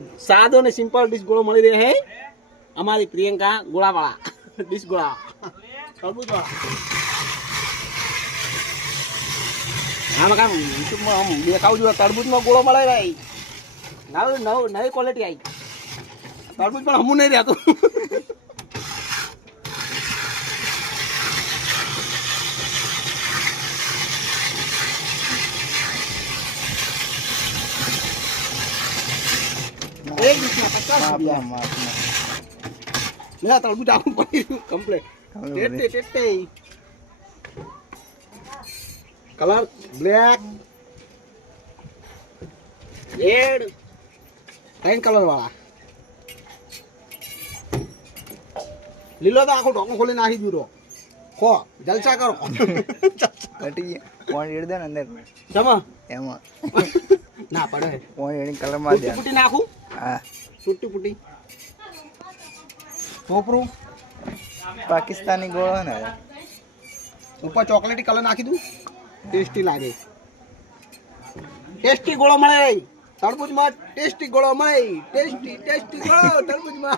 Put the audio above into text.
सादो ने simple dish गोळो मળી રહે है हमारी प्रियंका गोळा वाला डिश गोळा तरबूज वाला આમાં કામ યુટ્યુબમાં આમ દેખાવું જોઈએ તરબૂચમાં ગોળો મળે ભાઈ નવી ક્વોલિટી આવી તરબૂચ પણ હમું નહીં રહેતું एक बीच में 50 रुपया मेरा तरबूज आऊं पड़ी complete Tete colour black red तीन कलर वाला लीलो तो आखो ढोको खोले नाखी दूरो खो जलसा करो कटी फोन रेड दे अंदर जमा एमा ना पड़े फोन रेड कलर मार दे पुटी नाखू हां पुटी पुटी टोपरू पाकिस्तानी गोळो ने ऊपर चॉकलेटी कलर नाखी दूं टेस्टी लागे टेस्टी गोळो મળે તરબૂચ માં ટેસ્ટી ગોળો મળે ટેસ્ટી ગોળો તરબૂચ માં